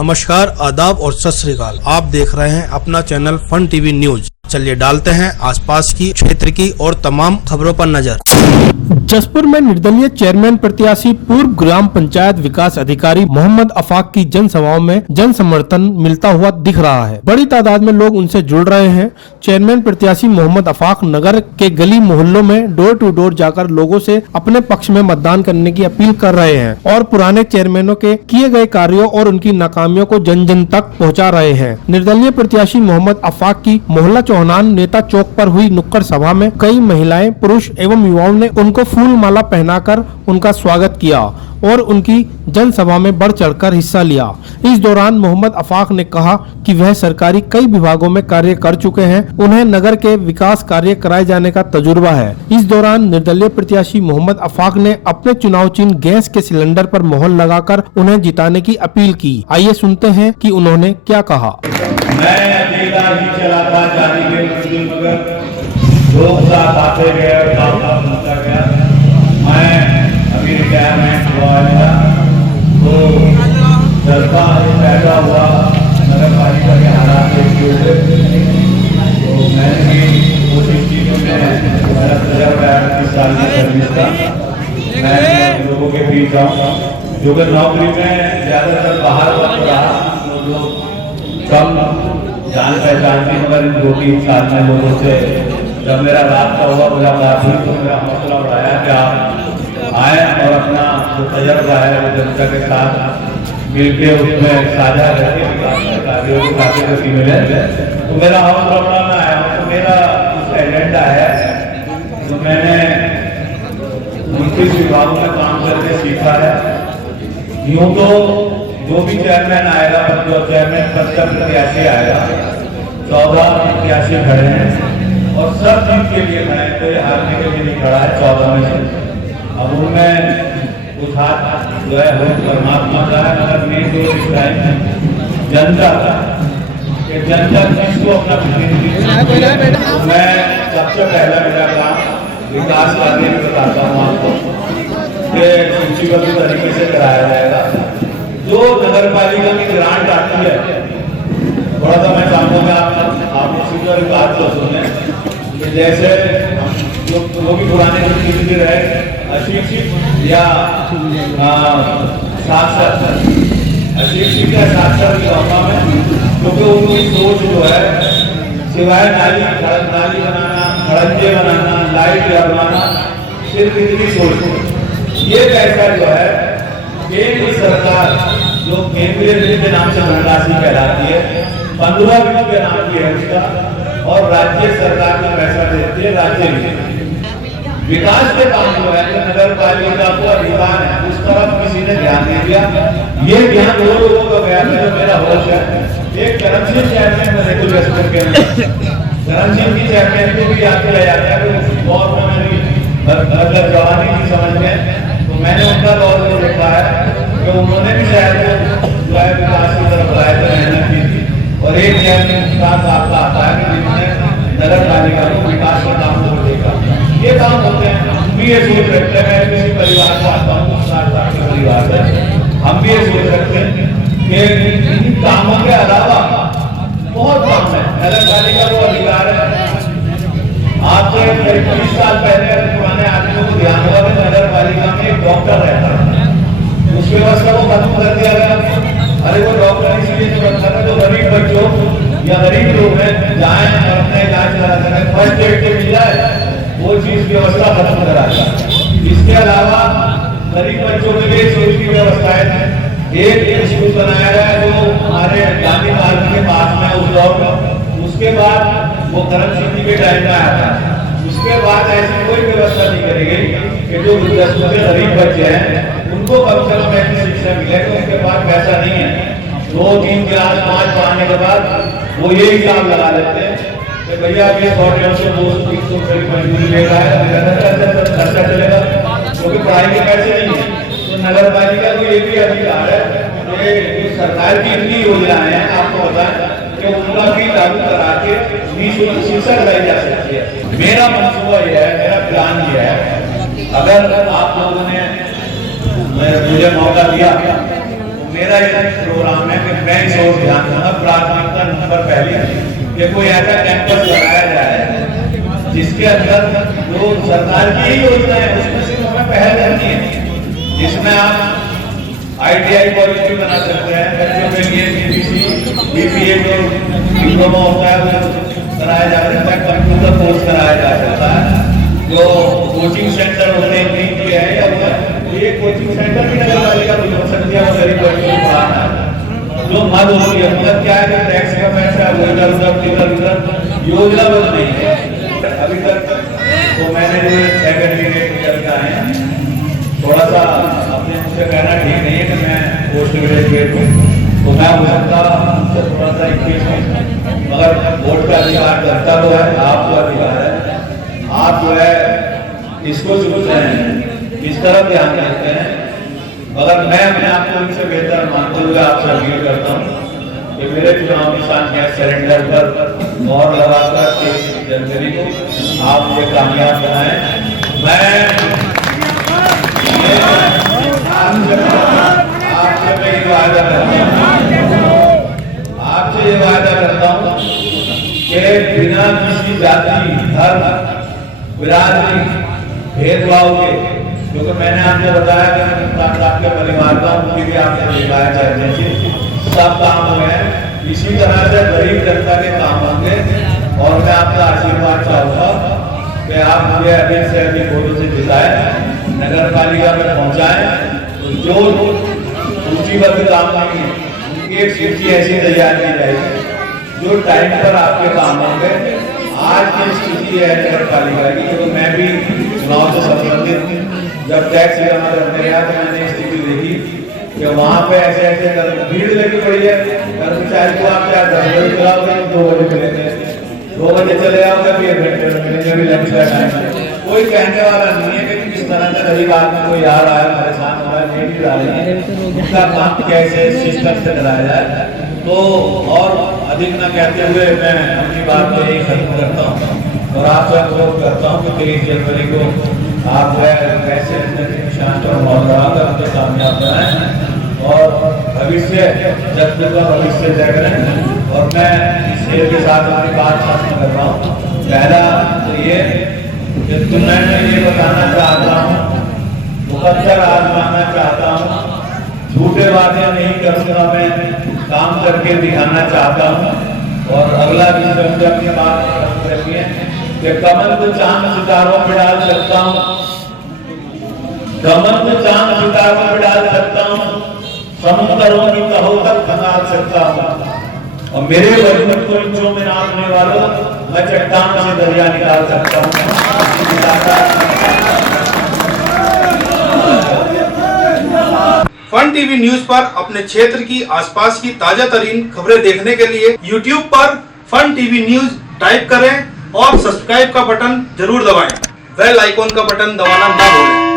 नमस्कार, आदाब और सत श्री अकाल। आप देख रहे हैं अपना चैनल फन टीवी न्यूज। चलिए डालते हैं आसपास की क्षेत्र की और तमाम खबरों पर नजर। जसपुर में निर्दलीय चेयरमैन प्रत्याशी पूर्व ग्राम पंचायत विकास अधिकारी मोहम्मद अफाक की जनसभाओं में जन समर्थन मिलता हुआ दिख रहा है। बड़ी तादाद में लोग उनसे जुड़ रहे हैं। चेयरमैन प्रत्याशी मोहम्मद अफाक नगर के गली मोहल्लों में डोर टू डोर जाकर लोगों से अपने पक्ष में मतदान करने की अपील कर रहे हैं और पुराने चेयरमैनों के किए गए कार्यों और उनकी नाकामियों को जन जन तक पहुँचा रहे हैं। निर्दलीय प्रत्याशी मोहम्मद अफाक की मोहल्ला चौहान नेता चौक पर हुई नुक्कड़ सभा में कई महिलाएं, पुरुष एवं युवाओं ने उनको फूल माला पहनाकर उनका स्वागत किया और उनकी जनसभा में बढ़ चढ़कर हिस्सा लिया। इस दौरान मोहम्मद अफाक ने कहा कि वह सरकारी कई विभागों में कार्य कर चुके हैं, उन्हें नगर के विकास कार्य कराए जाने का तजुर्बा है। इस दौरान निर्दलीय प्रत्याशी मोहम्मद अफाक ने अपने चुनाव चिन्ह गैस के सिलेंडर पर मोहर लगाकर उन्हें जिताने की अपील की। आइए सुनते हैं कि उन्होंने क्या कहा। मैं अकेला ही चला था जाने के मुश्किल मगर लोग साथ आते गए और साथ मिलता गया। मैं अभी रिटायरमेंट हुआ था तो जज्बा पैदा हुआ नगर पालिका के हालात देखते हुए, तो मैंने भी कोशिश की कि मैं मेरा तजर्बा 30 साल की सर्विस का मैं लोगों के बीच जाऊँ। जो कि नौकरी में ज़्यादातर बाहर वक्त रहा तो लोग कम जान पहचान थी, मगर इन 2-3 साल में लोगों से जब मेरा रास्ता हुआ मुलाकात हुई तो मेरा हौसला बढ़ाया कि आप आए और अपना जो तजर्बा है वो जनता के साथ मिलकर उसमें साझा करके विकास कार्यों की ताकत मिले। तो मेरा हौसला बढ़ाना आया तो मेरा कुछ एजेंडा है जो मैंने 29 विभागों में काम करके सीखा है। यूँ तो जो भी चेयरमैन आएगा, जो चेयरमैन पद का प्रत्याशी आएगा, 14 प्रत्याशी खड़े हैं और सब चीज के लिए खड़े हैं, कोई हारने के लिए नहीं खड़ा है 14 में से। अब उनमें कुछ हाथ जो है वो परमात्मा का है, मगर मेन जो जनता का कि जनता किसको अपना प्रतिनिधि। मैं सबसे पहला मेरा काम विकास कार्य में बताता हूँ आपको कि सूचीबद्ध तरीके से कराया जाएगा। जो नगर पालिका की ग्रांट आती है, थोड़ा सा मैं चाहूँगा आप इसी पर बात को सुने कि जैसे जो भी पुराने प्रतिनिधि रहे अशिक्षित या साक्षर, अशिक्षित या साक्षर की अवस्था में, क्योंकि उनकी सोच जो है सिवाय नाली बनाना, खड़ंजे बनाना, लाइट लगवाना, सिर्फ इतनी सोच। ये पैसा जो है केंद्र सरकार जो केंद्रीय वित्त के नाम से धनराशि कहलाती है, 15 वित्त के नाम की है उसका, और राज्य सरकार का पैसा देती है राज्य विकास के काम जो है नगर पालिका को अधिकार है, उस तरफ किसी ने ध्यान नहीं दिया। ये ध्यान दो लोगों को गया था जो मेरा होश है। एक करमसिंह चेयरमैन में देखो जसपुर के करमसिंह की चेयरमैन को भी याद किया जाता है कि और में मेरी मतलब जवानी की समझ में तो मैंने उनका दौर में देखा है कि उन्होंने भी शायद विकास की तरफ मेहनत की थी। और एक चेयरमैन आपका आता है कि जिन्होंने नगर पालिका को विकास का काम को देखा। ये काम होते हैं। हम भी ये सोच रखते हैं, मैं किसी परिवार को आता हूँ, 60 साल के परिवार है, हम भी ये सोच रखते हैं कि इन कामों के अलावा बहुत काम है। नगर पालिका को अधिकार है। आज से 30 साल पहले पुराने आदमियों को ध्यान हुआ कि नगर पालिका में एक डॉक्टर रहता है, उस व्यवस्था को खत्म कर दिया गया। अरे वो डॉक्टर इसलिए जो रखा था, जो गरीब बच्चों या गरीब लोग हैं जाए और अपना इलाज करा सकें, फर्स्ट एड के मिल जाए, वो चीज व्यवस्था खत्म करा दिया। इसके अलावा गरीब बच्चों के लिए स्कूल की व्यवस्थाएं हैं। एक स्कूल बनाया गया जो हमारे गांधी मार्ग के पास में उस दौर में, उसके बाद वो करमसिंह जी के टाइम में आया था। उसके बाद ऐसी कोई व्यवस्था नहीं करी गई कि जो गरीब बच्चे हैं उनको कम से कम ऐसी शिक्षा मिले। तो उनके पास पैसा नहीं है, 2, 3 क्लास 5 पढ़ाने के बाद वो ये हिसाब लगा लेते हैं कि भैया ये 100-150 200-300 रुपये मजदूरी ले रहा है, खर्चा चलेगा, क्योंकि पढ़ाई के पैसे नहीं है। तो नगर पालिका को ये भी अधिकार है कि सरकार की इतनी योजनाएं हैं, आपको बताएं कि उनका भी लागू करा के निःशुल्क शिक्षा लाई जा सकती है। मेरा मंसूबा यह है, मेरा प्लान यह है, अगर आप लोगों ने मुझे मौका दिया मेरा ये प्रोग्राम है कि मैं इस ओर ध्यान दूंगा। प्राथमिकता नंबर पहली कि कोई ऐसा कैंपस लगाया जाए जिसके अंदर जो सरकार की ही योजना है उसमें सिर्फ हमें पहल करनी है, जिसमें आप ITI कॉलेज भी बना सकते हैं। बच्चों के लिए BPC, BPA जो डिप्लोमा होता है वो कराया जा सकता है, कंप्यूटर कोर्स कराया जा सकता है। जो कोचिंग सेंटर होते हैं नीट के है या ये कोचिंग सेंटर भी नगर पालिका भी हो सकती है, वो गरीब बच्चों को पढ़ाना जो मद होती है। मतलब क्या है कि टैक्स का पैसा वो इधर उधर योजना बन नहीं है अभी तक। तो मैंने जो 6 कैंडिडेट निकल के आए हैं, थोड़ा सा अपने मुझसे कहना ठीक नहीं है कि मैं पोस्ट ग्रेजुएट हूँ, तो मैं हो सकता थोड़ा सा 21 में, मगर वोट का अधिकार करता तो है, आपको अधिकार है। आप जो है इसको चुनते हैं, इस तरफ ध्यान रखते हैं। अगर मैं अपने आप को इनसे बेहतर मानते हुए आपसे अपील करता हूँ कि मेरे चुनाव निशान गैस सिलेंडर पर मोहर लगाकर 23 जनवरी को आप मुझे कामयाब बनाएं। मैं आपसे मैं ये वादा करता हूँ, आपसे ये वादा करता हूँ कि बिना किसी जाति, धर्म, बिरादरी, भेदभाव के, क्योंकि मैंने आपको बताया कि आपके परिवार का उनकी भी आपने देखा है चर्चा सब काम में इसी तरह से गरीब जनता के काम होंगे। और मैं आपका आशीर्वाद चाहूंगा कि आप मुझे अधिक से अधिक वोटों से जिताएं, नगर पालिका में पहुंचाएं। तो जो सूचीबद्ध काम नहीं है उनकी एक सूची ऐसी तैयार की जाएगी जो टाइम पर आपके काम होंगे। आज की स्थिति है नगर पालिका की, क्योंकि मैं भी चुनाव से संबंधित जब टैक्स जमा करने गया तो मैंने स्थिति देखी कि वहाँ पे ऐसे ऐसे भीड़ लगी पड़ी है। कर्मचारी को आप क्या 10 बजे चलाओगे, 2 बजे मिलेंगे, 2 बजे चले जाओगे, 1 घंटे में मिलेंगे, भी लंच का टाइम है। कोई कहने वाला नहीं है कि किस तरह से गरीब आदमी कोई आ रहा है, परेशान हो रहा है, मेरी आ रही है, उनका काम कैसे सिस्टम से कराया जाए। तो और अधिक न कहते हुए मैं अपनी बात को यही खत्म करता हूँ और आपसे अनुरोध करता हूँ कि 23 जनवरी को आप वैसे निशान पर मौजूद उनके कामयाब बनाएं और भविष्य जब का भविष्य तय करें। और मैं इस शेर के साथ अपनी बात खत्म कर रहा हूँ। पहला तो ये कि मैं ये बताना चाहता हूँ, मुकद्दर आजमाना चाहता हूँ, झूठे वादे नहीं करूँगा, मैं काम करके दिखाना चाहता हूँ। और अगला विषय अपनी बात रखिए कि कमल को चांद सितारों में डाल सकता हूँ, कमल को चांद सितारों में डाल सकता हूँ, समुद्रों की तहों तक खंगाल सकता हूँ। और मेरे वजन को इंचों में नापने वालों, मैं चट्टान से दरिया निकाल सकता हूँ। फन टीवी न्यूज पर अपने क्षेत्र की आसपास की ताजा तरीन खबरें देखने के लिए YouTube पर फन टीवी न्यूज टाइप करें और सब्सक्राइब का बटन जरूर दबाएं। बेल आइकॉन का बटन दबाना ना भूलें।